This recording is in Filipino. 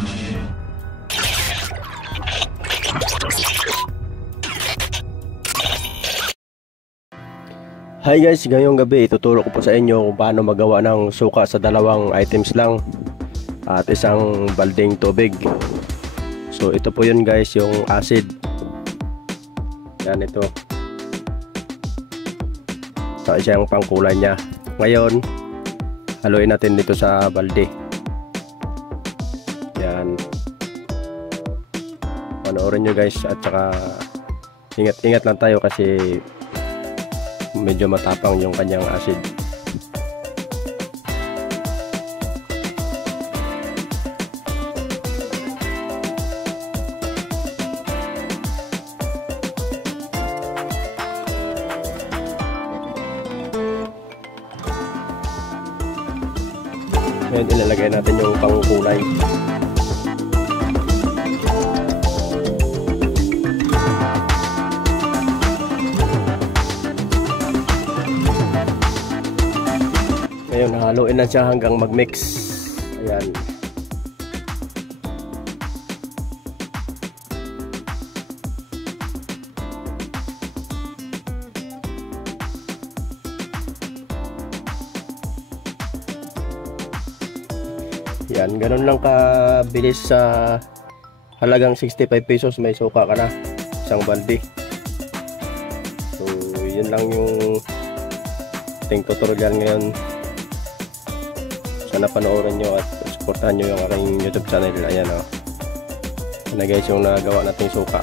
Hi guys, ngayong gabi ituturo ko po sa inyo kung paano magawa ng suka sa dalawang items lang at isang balding tubig. So ito po yun guys, yung acid. Yan ito. So siya yung pangkulay niya. Ngayon, haluin natin dito sa balde. Yan. Panoorin nyo guys at saka ingat-ingat lang tayo kasi medyo matapang yung kanyang acid. Ngayon ilalagay natin yung pangkulay. Ngayon, haluin na siya hanggang mag-mix. Ayan. Yan, ganun lang kabilis sa halagang 65 pesos may suka ka na. Isang balde. So, yun lang yung ating tutorial ngayon. Sana panoorin nyo at supportahan nyo yung aking YouTube channel. Ayan o. Yan na guys yung nagawa nating suka.